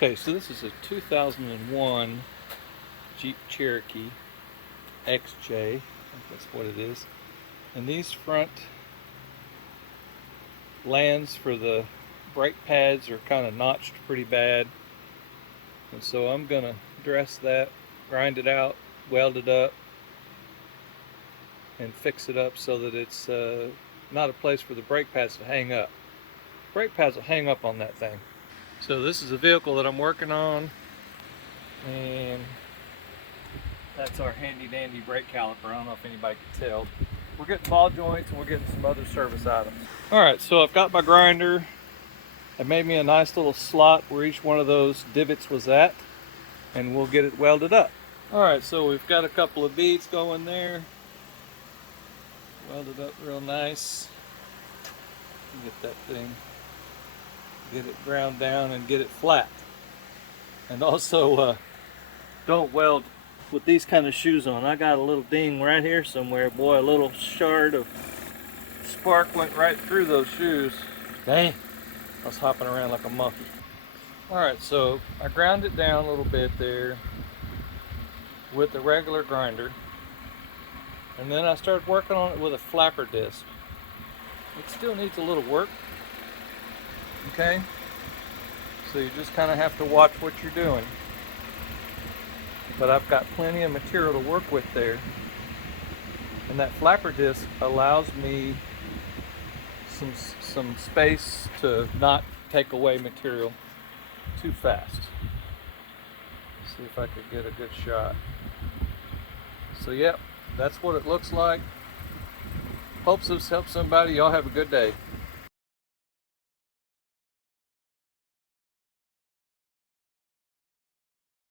Okay, so this is a 2001 Jeep Cherokee XJ, I think that's what it is. And these front lands for the brake pads are kind of notched pretty bad. And so I'm gonna dress that, grind it out, weld it up, and fix it up so that it's not a place for the brake pads to hang up. Brake pads will hang up on that thing. So this is a vehicle that I'm working on, and that's our handy dandy brake caliper. I don't know if anybody can tell. We're getting ball joints and we're getting some other service items. Alright, so I've got my grinder. I made me a nice little slot where each one of those divots was at, and we'll get it welded up. Alright, so we've got a couple of beads going there. Welded up real nice. Get that thing, get it ground down and get it flat. And also don't weld with these kind of shoes on. I got a little ding right here somewhere. Boy, a little shard of spark went right through those shoes. Dang, I was hopping around like a monkey. Alright, so I ground it down a little bit there with the regular grinder. And then I started working on it with a flapper disc. It still needs a little work. Okay? So you just kind of have to watch what you're doing. But I've got plenty of material to work with there. And that flapper disc allows me some space to not take away material too fast. See if I could get a good shot. So yep, that's what it looks like. Hope this helps somebody. Y'all have a good day.